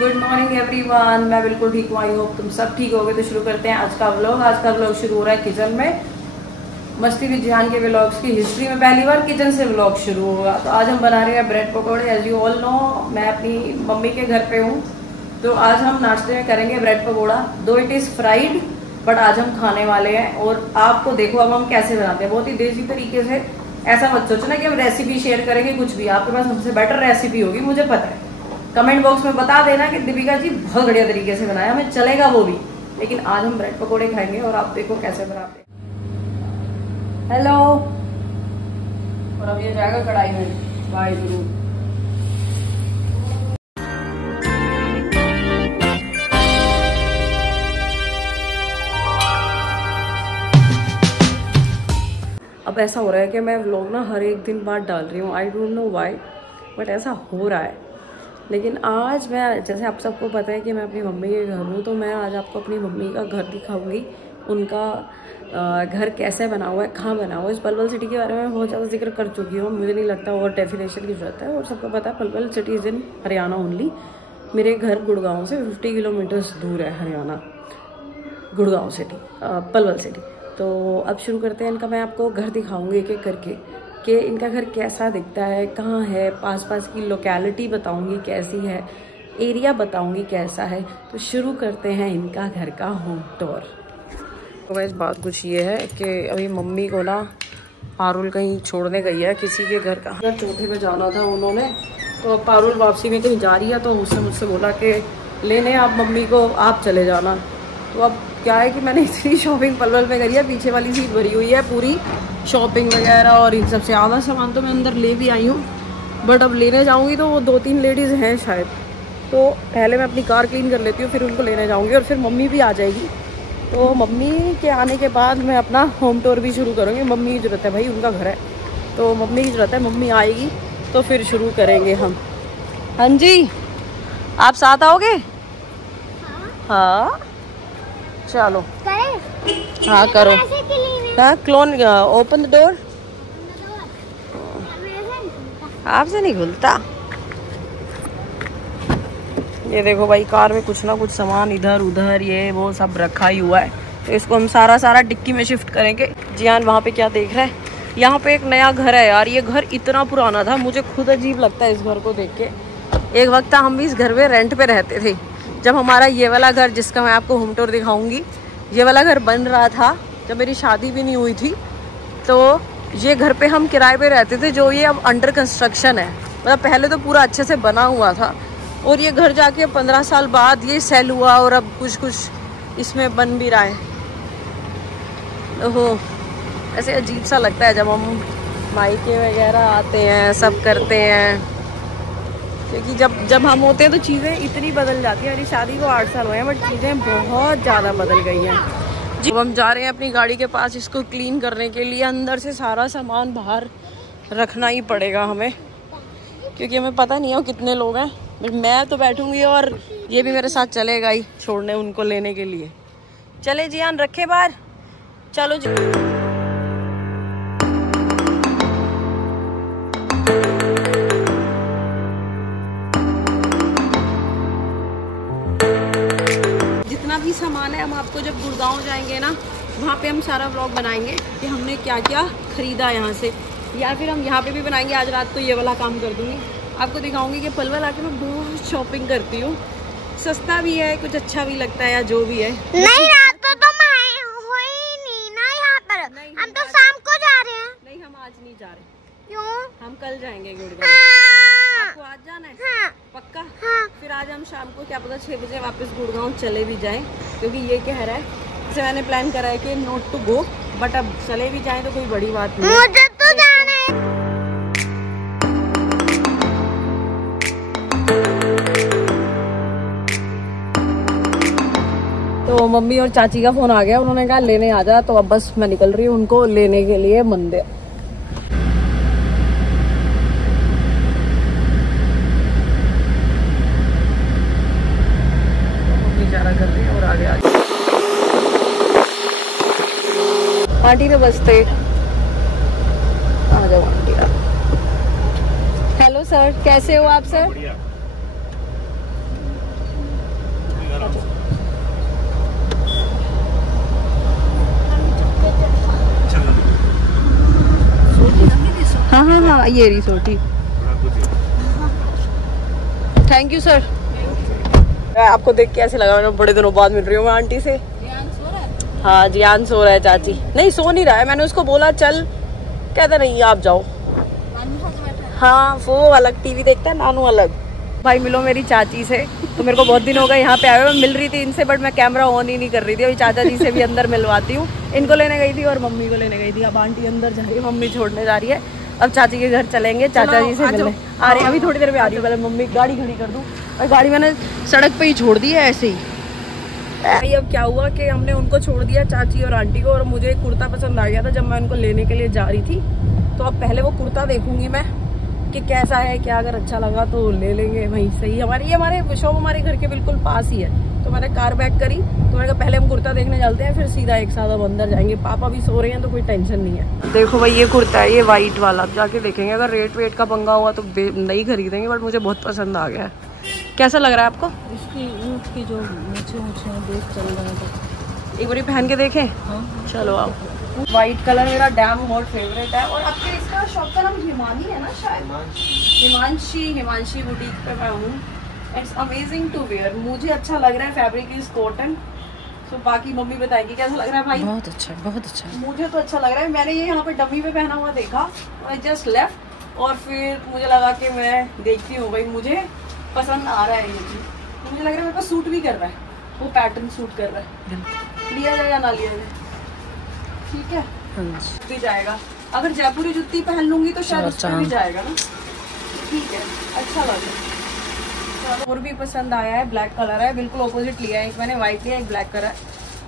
Good morning everyone. मैं बिल्कुल ठीक हूँ, आई होप तुम सब ठीक होगे। तो शुरू करते हैं आज का व्लॉग। आज का व्लॉग शुरू हो रहा है किचन में। मस्ती विद जिहान के व्लॉग्स की हिस्ट्री में पहली बार किचन से व्लॉग शुरू होगा। तो आज हम बना रहे हैं ब्रेड पकौड़े। एज यू ऑल नो मैं अपनी मम्मी के घर पे हूँ, तो आज हम नाश्ते में करेंगे ब्रेड पकौड़ा। दो इट इज़ फ्राइड, बट आज हम खाने वाले हैं। और आपको देखो अब हम कैसे बनाते हैं, बहुत ही देसी तरीके से। ऐसा मत सोचना कि हम रेसिपी शेयर करेंगे, कुछ भी आपके पास हमसे बेटर रेसिपी होगी, मुझे पता है। कमेंट बॉक्स में बता देना कि दीपिका जी बहुत बढ़िया तरीके से बनाया, हमें चलेगा वो भी। लेकिन आज हम ब्रेड पकोड़े खाएंगे और आप देखो कैसे बनाते हैं। हेलो। और अब ये जाएगा कढ़ाई में। बाय जरूर। अब ऐसा हो रहा है कि मैं व्लॉग ना हर एक दिन बाद डाल रही हूँ। I don't know why, but ऐसा हो रहा है। लेकिन आज मैं, जैसे आप सबको पता है कि मैं अपनी मम्मी के घर हूँ, तो मैं आज आपको अपनी मम्मी का घर दिखाऊंगी। उनका घर कैसे बना हुआ है, कहाँ बना हुआ है। इस पलवल सिटी के बारे में बहुत ज़्यादा जिक्र कर चुकी हूँ, मुझे नहीं लगता और डेफिनेशन की जरूरत है। और सबको पता है Palwal city is in Haryana only. मेरे घर गुड़गांव से 50 किलोमीटर्स दूर है हरियाणा, गुड़गांव सिटी, पलवल सिटी। तो अब शुरू करते हैं। इनका मैं आपको घर दिखाऊंगी एक एक करके कि इनका घर कैसा दिखता है, कहाँ है, पास पास की लोकेलिटी बताऊंगी कैसी है, एरिया बताऊंगी कैसा है। तो शुरू करते हैं इनका घर का होम टूर। तो वैसे बात कुछ ये है कि अभी मम्मी को ना पारुल कहीं छोड़ने गई है किसी के घर का। चौथे पे जाना था उन्होंने, तो अब पारुल वापसी में कहीं जा रही है। तो उसने मुझसे बोला कि लेने आप मम्मी को, आप चले जाना। तो अब क्या है कि मैंने इतनी शॉपिंग पलवल में करी है, पीछे वाली सीट भरी हुई है पूरी शॉपिंग वगैरह और इन सबसे। आधा सामान तो मैं अंदर ले भी आई हूँ, बट अब लेने जाऊँगी तो वो 2-3 लेडीज़ हैं शायद। तो पहले मैं अपनी कार क्लीन कर लेती हूँ, फिर उनको लेने जाऊँगी और फिर मम्मी भी आ जाएगी। तो मम्मी के आने के बाद मैं अपना होम टूर भी शुरू करूँगी। मम्मी की ज़रूरत है भाई, उनका घर है तो मम्मी की ज़रूरत है। मम्मी आएगी तो फिर शुरू करेंगे हम। हाँ जी, आप साथ आओगे? हाँ चलो। हाँ करो। हाँ क्लोन, ओपन द डोर। आपसे नहीं खुलता। ये देखो भाई, कार में कुछ ना कुछ सामान इधर उधर ये वो सब रखा ही हुआ है, तो इसको हम सारा डिक्की में शिफ्ट करेंगे। जियान वहाँ पे क्या देख रहा है? यहाँ पे एक नया घर है यार। ये घर इतना पुराना था, मुझे खुद अजीब लगता है इस घर को देख के। एक वक्त हम भी इस घर में रेंट पे रहते थे। जब हमारा ये वाला घर, जिसका मैं आपको होम टूर दिखाऊंगी, ये वाला घर बन रहा था, जब मेरी शादी भी नहीं हुई थी, तो ये घर पे हम किराए पे रहते थे। जो ये अब अंडर कंस्ट्रक्शन है, मतलब पहले तो पूरा अच्छे से बना हुआ था और ये घर जाके 15 साल बाद ये सेल हुआ और अब कुछ इसमें बन भी रहा है। ओहो, ऐसे अजीब सा लगता है जब हम मायके वगैरह आते हैं, सब करते हैं, क्योंकि जब हम होते हैं तो चीज़ें इतनी बदल जाती हैं। मेरी शादी को 8 साल हुए हैं, बट चीज़ें बहुत ज़्यादा बदल गई हैं जी। अब हम जा रहे हैं अपनी गाड़ी के पास इसको क्लीन करने के लिए। अंदर से सारा सामान बाहर रखना ही पड़ेगा हमें, क्योंकि हमें पता नहीं है कितने लोग हैं। बट मैं तो बैठूंगी और ये भी मेरे साथ चलेगा ही छोड़ने, उनको लेने के लिए। चले जियान, रखे बाहर, चलो जी। जितना भी सामान है हम आपको जब गुड़गांव जाएंगे ना, वहाँ पे हम सारा व्लॉग बनाएंगे कि हमने क्या क्या खरीदा यहाँ से, या फिर हम यहाँ पे भी बनाएंगे। आज रात तो ये वाला काम कर दूँगी, आपको दिखाऊंगी कि पलवल आके मैं बहुत शॉपिंग करती हूँ। सस्ता भी है, कुछ अच्छा भी लगता है, या जो भी है। नहीं रात तो तुम आए हो ही नहीं ना यहाँ पर। हम तो शाम को जा रहे हैं। नहीं, हम आज नहीं जा रहे। क्यों? हम कल जाएंगे गुड़गांव। आपको आज जाना है? हाँ। पक्का? हाँ। फिर आज हम शाम को, क्या पता 6 बजे वापस गुड़गांव चले भी जाएं, क्योंकि ये कह रहा है, जैसे मैंने प्लान करा है कि नोट टू गो, बट अब चले भी जाएं तो कोई बड़ी बात नहीं। मुझे तो जाना है। तो मम्मी और चाची का फोन आ गया, उन्होंने कहा लेने आ जा। तो अब बस मैं निकल रही हूँ उनको लेने के लिए मंदिर। इशारा कर रही है और आगे आंटी ने बसते आ जाओ आंटी। हेलो सर, कैसे हो आप सर? हाँ हाँ हाँ, ये resort he. Thank you sir. आपको देख के ऐसे लगा मैंने बड़े दिनों बाद मिल रही हूँ मैं आंटी से। हाँ जियान सो रहा है चाची। नहीं सो नहीं रहा है, मैंने उसको बोला चल, कहता नहीं आप जाओ। हाँ वो अलग टीवी देखता है, नानू अलग। भाई मिलो मेरी चाची से, तो मेरे को बहुत दिन हो गए यहाँ पे आए हुए। मिल रही थी इनसे बट मैं कैमरा ऑन ही नहीं कर रही थी। अभी चाचा जी से भी अंदर मिलवाती हूँ। इनको लेने गई थी और मम्मी को लेने गई थी। अब आंटी अंदर जा रही है, मम्मी छोड़ने जा रही है। अब चाची के घर चलेंगे, चाचा जी से मिलने आ रही है। अभी थोड़ी देर में आ रही हूँ, पहले मम्मी गाड़ी खड़ी कर दूँ। और गाड़ी मैंने सड़क पे ही छोड़ दी है ऐसे ही। भाई अब क्या हुआ कि हमने उनको छोड़ दिया, चाची और आंटी को, और मुझे एक कुर्ता पसंद आ गया था जब मैं उनको लेने के लिए जा रही थी। तो अब पहले वो कुर्ता देखूंगी मैं कि कैसा है क्या, अगर अच्छा लगा तो ले लेंगे वहीं से ही। हमारे शॉप हमारे घर के बिल्कुल पास ही है, तो मैंने कार बैक करी तो मैंने कहा पहले हम कुर्ता देखने चलते हैं, फिर सीधा एक साथ अब अंदर जाएंगे। पापा भी सो रहे हैं तो कोई टेंशन नहीं है। देखो भाई ये कुर्ता है, ये वाइट वाला, जाके देखेंगे। अगर रेट वेट का पंगा हुआ तो नहीं खरीदेंगे, बट मुझे बहुत पसंद आ गया है। कैसा लग रहा है आपको? इसकी ऊँट की जो मुझे देख चल रहा है, एक बार पहन के देखें। हाँ चलो आओ। व्हाइट कलर मेरा डैम हॉट फेवरेट है। और आपके इसका शॉप का नाम हिमानी है ना शायद? हिमांशी बुटीक पे मैं हूँ। It's amazing to wear. मुझे अच्छा लग रहा है, फैब्रिक इज कॉटन। तो बाकी मम्मी बताएगी कैसा लग रहा है भाई। बहुत अच्छा, बहुत अच्छा। मुझे तो अच्छा लग रहा है। मैंने ये यहाँ पे डमी पे पहना हुआ देखा, आई जस्ट लेफ्ट, और फिर मुझे लगा कि मैं देखती हूँ भाई, मुझे पसंद आ रहा है ये चीज। मुझे लग रहा है मेरे को सूट भी कर रहा है, वो पैटर्न सूट कर रहा है। लिया जाए या ना लिया जाए? ठीक है, जुत्ती जाएगा। अगर जयपुरी जुत्ती पहन लूंगी तो शायद उस पर भी जाएगा ना। ठीक है, अच्छा लग रहा है। और भी पसंद आया है, ब्लैक कलर है, बिल्कुल ऑपोजिट लिया है। एक मैंने व्हाइट लिया, एक ब्लैक कलर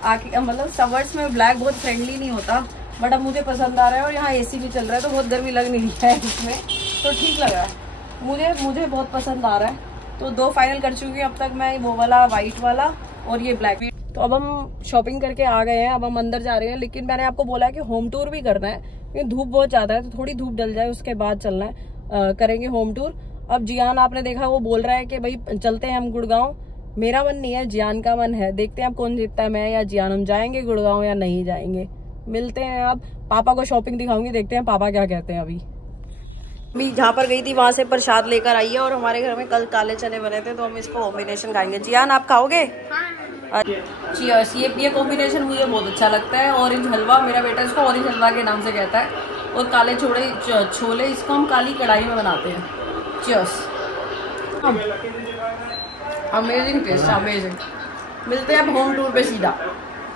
आके, मतलब समर्स में ब्लैक बहुत फ्रेंडली नहीं होता, बट अब मुझे पसंद आ रहा है। और यहाँ एसी भी चल रहा है तो बहुत गर्मी लग नहीं रही है इसमें, तो ठीक लग रहा है। मुझे बहुत पसंद आ रहा है। तो 2 फाइनल कर चुकी हूँ अब तक मैं, वो वाला व्हाइट वाला और ये ब्लैक। तो अब हम शॉपिंग करके आ गए हैं, अब हम अंदर जा रहे हैं। लेकिन मैंने आपको बोला है कि होम टूर भी करना है, क्योंकि धूप बहुत ज्यादा है, तो थोड़ी धूप डल जाए उसके बाद चलना है, करेंगे होम टूर। अब जियान आपने देखा वो बोल रहा है कि भाई चलते हैं हम गुड़गांव। मेरा मन नहीं है, जियान का मन है। देखते हैं अब कौन जीतता है, मैं या जियान। हम जाएंगे गुड़गांव या नहीं जाएंगे, मिलते हैं। अब पापा को शॉपिंग दिखाऊंगी, देखते हैं पापा क्या कहते हैं। अभी जहाँ पर गई थी वहां से प्रसाद लेकर आई है, और हमारे घर में कल काले चने बने थे, तो हम इसको कॉम्बिनेशन खाएंगे। जियान आप खाओगे? चीयर्स। ये कॉम्बिनेशन मुझे बहुत अच्छा लगता है। ऑरेंज हलवा, मेरा बेटा इसको ऑरेंज हलवा के नाम से कहता है, और काले छोले इसको हम काली कढ़ाई में बनाते हैं। चीयर्स। Amazing taste, amazing. मिलते हैं अब होम टूर पे सीधा।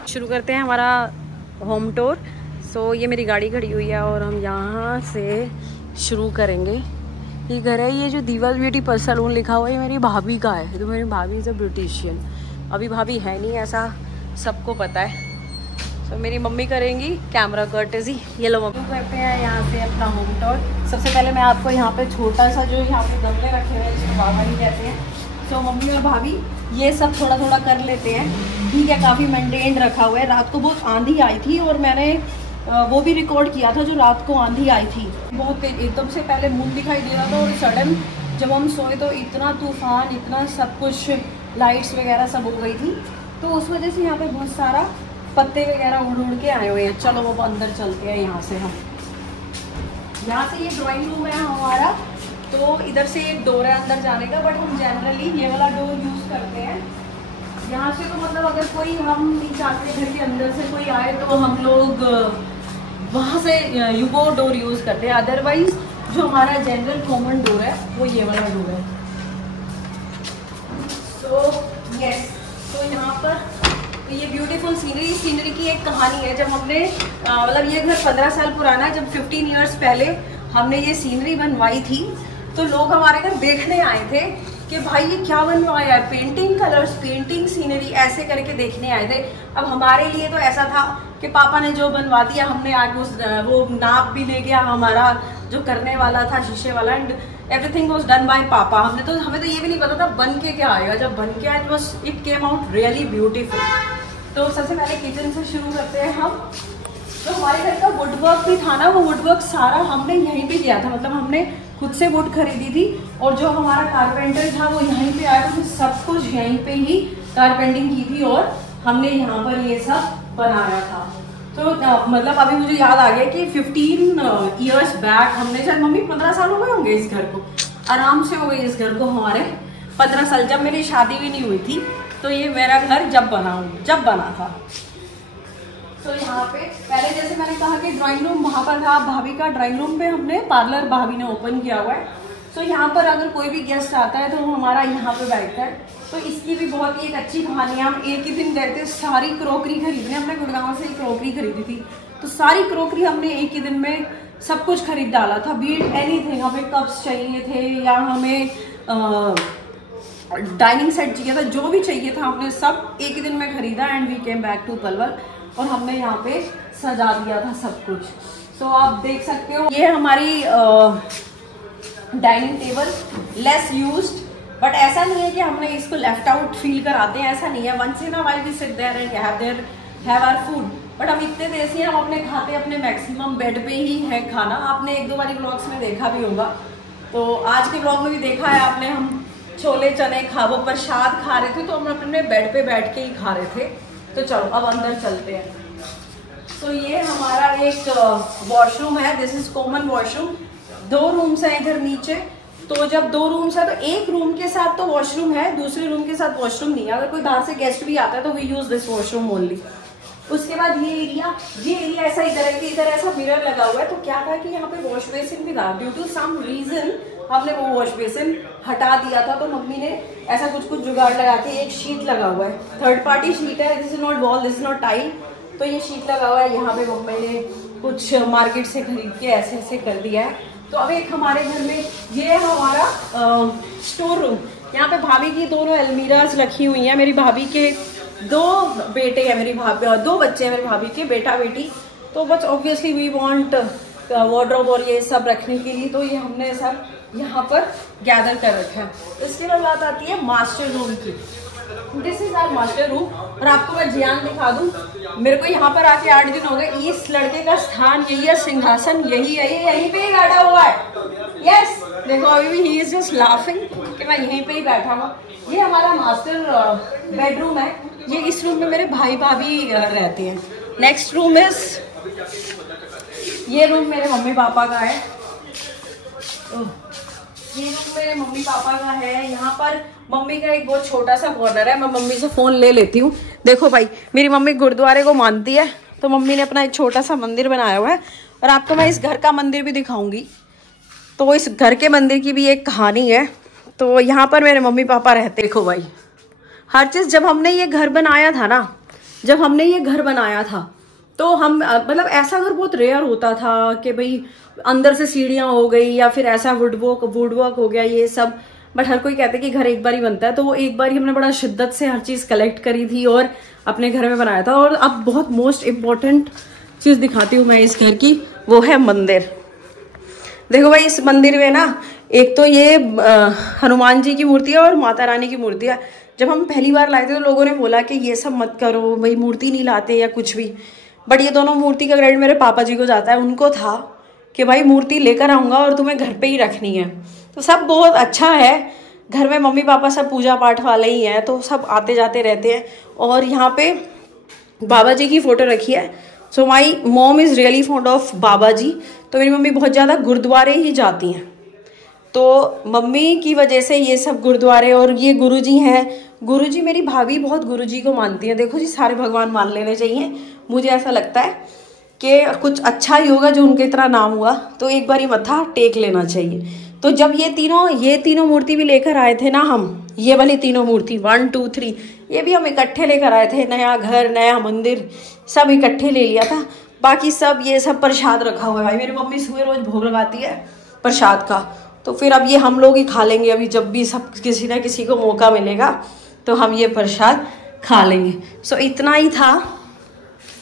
शुरू करते हैं हमारा होम टूर। सो ये मेरी गाड़ी खड़ी हुई है और हम यहाँ से शुरू करेंगे। ये घर है, ये जो दीवाल ब्यूटी सैलून लिखा हुआ है, ये मेरी भाभी का है। तो मेरी भाभी इज़ अ ब्यूटिशियन। अभी भाभी है नहीं, ऐसा सबको पता है। तो मेरी मम्मी करेंगी कैमरा कर्टेसी। ये लो मम्मी करते हैं यहाँ से अपना होम टूर। सबसे पहले मैं आपको यहाँ पे छोटा सा जो यहाँ पे गमले रखे हुए हैं, जिसको बाबा ही कहते हैं, तो मम्मी और भाभी ये सब थोड़ा थोड़ा कर लेते हैं। ठीक है, काफ़ी मेंटेन रखा हुआ है। रात को बहुत आंधी आई थी और मैंने वो भी रिकॉर्ड किया था जो रात को आंधी आई थी। बहुत एकदम से पहले मून दिखाई दे रहा था, और सडन जब हम सोए तो इतना तूफान, इतना सब कुछ, लाइट्स वगैरह सब हो गई थी। तो उस वजह से यहाँ पे बहुत सारा पत्ते वगैरह उड़ के आए हुए हैं। चलो वो अंदर चलते हैं यहाँ से। हम यहाँ से ये ड्राइंग रूम है हमारा, तो इधर से एक डोर है अंदर जाने का, बट हम जनरली ये वाला डोर यूज़ करते हैं। यहाँ से तो मतलब अगर कोई हम नहीं चाहते घर के अंदर से कोई आए तो हम लोग वहाँ से वो डोर यूज़ करते हैं। अदरवाइज जो हमारा जनरल कॉमन डोर है वो ये वाला डोर है। सो यस, तो यहाँ पर ये ब्यूटीफुल सीनरी की एक कहानी है। जब हमने मतलब ये घर 15 साल पुराना है, जब 15 ईयर्स पहले हमने ये सीनरी बनवाई थी, तो लोग हमारे घर देखने आए थे कि भाई ये क्या बनवाया है, पेंटिंग कलर्स, पेंटिंग सीनरी, ऐसे करके देखने आए थे। अब हमारे लिए तो ऐसा था कि पापा ने जो बनवा दिया, हमने आगे उस वो नाप भी ले गया हमारा जो करने वाला था शीशे वाला, and everything was done by पापा। हमें तो ये भी नहीं पता था बन के क्या आएगा। जब बन के आया it came out really beautiful. तो सबसे पहले किचन से शुरू करते हैं हम। तो हमारे घर का वुडवर्क भी था ना, वो वुडवर्क सारा हमने यहीं पे किया था। मतलब हमने खुद से वुड खरीदी थी, और जो हमारा कारपेंटर था वो यहीं पे आया था, तो सब कुछ यहीं पे ही कारपेंटिंग की थी और हमने यहाँ पर ये सब बनाया था। तो मतलब अभी मुझे याद आ गया कि 15 इयर्स बैक हमने, शायद मम्मी 15 साल हो गए होंगे इस घर को, आराम से हो गए इस घर को हमारे 15 साल, जब मेरी शादी भी नहीं हुई थी। तो ये मेरा घर जब बना था। तो यहाँ पे पहले जैसे मैंने कहा कि ड्राइंग रूम वहाँ पर था, भाभी का ड्राइंग रूम पे हमने पार्लर भाभी ने ओपन किया हुआ है। तो यहाँ पर अगर कोई भी गेस्ट आता है तो वो हमारा यहाँ पे बैठता है। तो इसकी भी बहुत ही एक अच्छी कहानी है। हम एक ही दिन गए थे सारी क्रॉकरी खरीदने, हमने गुड़गांव से ही क्रॉकरी खरीदी थी। तो सारी क्रॉकरी हमने एक ही दिन में सब कुछ खरीद डाला था। बी इट एनीथिंग, हमें कप्स चाहिए थे या हमें डाइनिंग सेट चाहिए था, जो भी चाहिए था हमने सब एक ही दिन में खरीदा। And we came back to Palwal और हमने यहाँ पे सजा दिया था सब कुछ। सो आप देख सकते हो ये हमारी dining table, less used, but ऐसा नहीं है कि हमने इसको लेफ्ट आउट फील कराते हैं, ऐसा नहीं है। Once in a while we sit there and have our food, but हम इतने देसी हैं, हम अपने खाते अपने मैक्सिमम बेड पे ही है खाना। आपने एक दो बारी व्लॉग्स में देखा भी होगा, तो आज के व्लॉग में भी देखा है आपने, हम छोले चने वो प्रसाद खा रहे थे, तो हम अपने बेड पे बैठ के ही खा रहे थे। तो चलो अब अंदर चलते हैं। तो ये हमारा एक वॉशरूम है, this is common washroom. 2 rooms हैं इधर नीचे। तो जब 2 रूम्स है तो एक रूम के साथ तो वॉशरूम है, दूसरे रूम के साथ वॉशरूम नहीं है। अगर कोई बाहर से गेस्ट भी आता है तो we use this washroom only. उसके बाद ये एरिया ऐसा इधर है कि इधर ऐसा मिरर लगा हुआ है। तो क्या था कि यहाँ पे वॉश बेसिन भी था, ड्यू टू सम रीजन हमने वो वॉश बेसिन हटा दिया था। तो मम्मी ने ऐसा कुछ जुगाड़ लगा के एक शीट लगा हुआ है, 3rd पार्टी शीट है, this is not wall, this is not tile. तो ये शीट लगा हुआ है, यहाँ पे मम्मी ने कुछ मार्केट से खरीद के ऐसे ऐसे कर दिया है। तो अब एक हमारे घर में ये है हमारा स्टोर रूम। यहाँ पे भाभी की दोनों अलमीराज रखी हुई हैं। मेरी भाभी के 2 बेटे हैं, मेरी भाभी 2 बच्चे हैं मेरी भाभी के, बेटा बेटी। तो बस ऑब्वियसली वी वांट वार्डरोब और ये सब रखने के लिए, तो ये हमने सब यहाँ पर गैदर कर रखा है। इसके बाद बात आती है मास्टर रूम की। This is our master room. और आपको मैं जियान दिखा दूं, मेरे को यहाँ पर आके 8 दिन हो गए। इस लड़के का स्थान यही है, सिंहासन यही है, ये यहीं पे ही बैठा हुआ है। यस, देखो अभी भी ही इज जस्ट लाफिंग कि मैं यहीं पे ही बैठा हूँ। ये हमारा मास्टर बेडरूम है। ये इस रूम में मेरे भाई भाभी रहते हैं। नेक्स्ट रूम इज, ये रूम मेरे मम्मी पापा का है। ये रूम मेरे मम्मी पापा का है। यहाँ पर मम्मी का एक बहुत छोटा सा कॉर्नर है। मैं मम्मी से फोन ले लेती हूँ। देखो भाई, मेरी मम्मी गुरुद्वारे को मानती है, तो मम्मी ने अपना एक छोटा सा मंदिर बनाया हुआ है। और आपको मैं इस घर का मंदिर भी दिखाऊंगी। तो इस घर के मंदिर की भी एक कहानी है। तो यहाँ पर मेरे मम्मी पापा रहते। देखो भाई, हर चीज़ जब हमने ये घर बनाया था तो हम मतलब ऐसा घर बहुत रेयर होता था कि भाई अंदर से सीढ़ियाँ हो गई या फिर ऐसा वुडवर्क हो गया ये सब। बट हर कोई कहते हैं कि घर एक बार ही बनता है। तो वो एक बार ही हमने बड़ा शिद्दत से हर चीज़ कलेक्ट करी थी और अपने घर में बनाया था। और अब बहुत मोस्ट इम्पॉर्टेंट चीज़ दिखाती हूँ मैं इस घर की, वो है मंदिर। देखो भाई, इस मंदिर में ना एक तो ये हनुमान जी की मूर्ति है और माता रानी की मूर्ति है। जब हम पहली बार लाए थे तो लोगों ने बोला कि ये सब मत करो भाई, मूर्ति नहीं लाते या कुछ भी। बट ये दोनों मूर्ति का क्रेडिट मेरे पापा जी को जाता है। उनको था कि भाई मूर्ति लेकर आऊँगा और तुम्हें घर पे ही रखनी है। तो सब बहुत अच्छा है। घर में मम्मी पापा सब पूजा पाठ वाले ही हैं, तो सब आते जाते रहते हैं। और यहाँ पे बाबा जी की फ़ोटो रखी है। So my mom is really fond of Baba ji. तो मेरी मम्मी बहुत ज़्यादा गुरुद्वारे ही जाती हैं। तो मम्मी की वजह से ये सब गुरुद्वारे, और ये गुरुजी हैं। गुरुजी, मेरी भाभी बहुत गुरुजी को मानती है। देखो जी, सारे भगवान मान लेने चाहिए। मुझे ऐसा लगता है कि कुछ अच्छा ही होगा जो उनके इतना नाम हुआ, तो एक बार ही मत्था टेक लेना चाहिए। तो जब ये तीनों मूर्ति भी लेकर आए थे ना हम, ये वाली तीनों मूर्ति 1 2 3, ये भी हम इकट्ठे लेकर आए थे। नया घर, नया मंदिर, सब इकट्ठे ले लिया था। बाकी सब ये सब प्रसाद रखा हुआ है। भाई मेरी मम्मी सुबह रोज भोग लगाती है प्रसाद का। तो फिर अब ये हम लोग ही खा लेंगे। अभी जब भी सब किसी ना किसी को मौका मिलेगा तो हम ये प्रसाद खा लेंगे। सो इतना ही था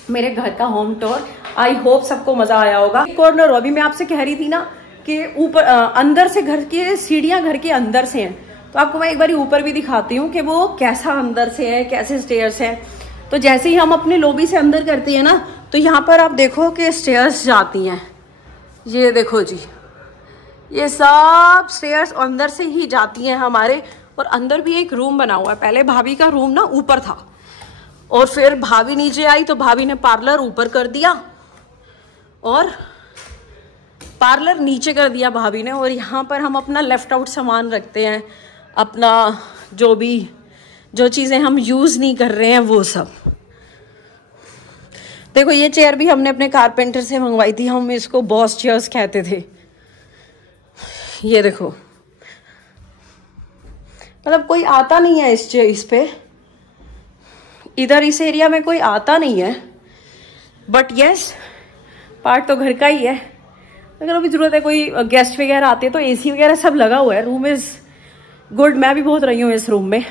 मेरे घर का होम टूर। आई होप सबको मजा आया होगा। कॉर्नर, अभी मैं आपसे कह रही थी ना कि ऊपर अंदर से घर के सीढ़ियां घर के अंदर से हैं। तो आपको मैं एक बार ऊपर भी दिखाती हूँ कि वो कैसा अंदर से है, कैसे स्टेयर्स हैं। तो जैसे ही हम अपने लॉबी से अंदर करते हैं ना, तो यहाँ पर आप देखो कि स्टेयर्स जाती हैं। ये देखो जी, ये सब स्टेयर्स अंदर से ही जाती हैं हमारे और अंदर भी एक रूम बना हुआ है। पहले भाभी का रूम ना ऊपर था और फिर भाभी नीचे आई तो भाभी ने पार्लर ऊपर कर दिया और पार्लर नीचे कर दिया भाभी ने। और यहाँ पर हम अपना लेफ्ट आउट सामान रखते हैं, अपना जो चीज़ें हम यूज़ नहीं कर रहे हैं वो सब। देखो ये चेयर भी हमने अपने कारपेंटर से मंगवाई थी, हम इसको बॉस चेयर्स कहते थे। ये देखो, मतलब कोई आता नहीं है इस पे, इधर इस एरिया में कोई आता नहीं है, बट यस पार्ट तो घर का ही है। अगर अभी जरूरत है कोई गेस्ट वगैरह आते हैं तो एसी वगैरह सब लगा हुआ है। रूम इज गुड, मैं भी बहुत रही हूँ इस रूम में।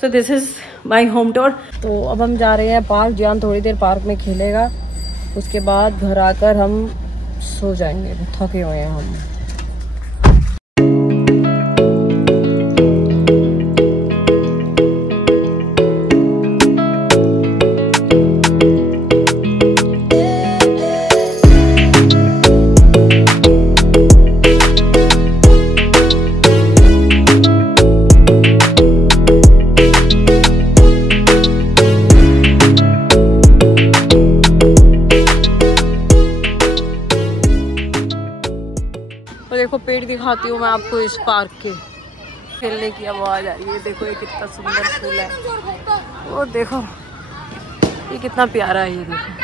So this is my home tour. तो अब हम जा रहे हैं पार्क। जियान थोड़ी देर पार्क में खेलेगा, उसके बाद घर आकर हम सो जाएंगे, थके हुए हैं हम। देखो पेड़ दिखाती हूँ मैं आपको इस पार्क के, खेलने की आवाज आ रही है। देखो ये कितना सुंदर फूल है, वो देखो ये कितना प्यारा है, ये देखो।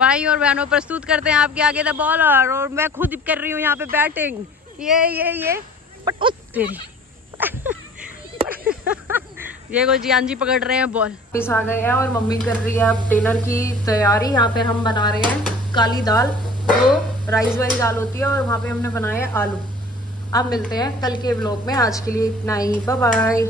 भाई और बहनों प्रस्तुत करते हैं आपके आगे द बॉलर, और मैं खुद कर रही हूँ यहाँ पे बैटिंग। ये बट तेरी ये को जियान जी पकड़ रहे हैं बॉल। वापिस आ गए हैं और मम्मी कर रही है अब डिनर की तैयारी। यहाँ पे हम बना रहे हैं काली दाल, जो राइस वाली दाल होती है, और वहाँ पे हमने बनाए आलू। अब मिलते हैं कल के व्लॉग में, आज के लिए इतना ही, बाय बाय।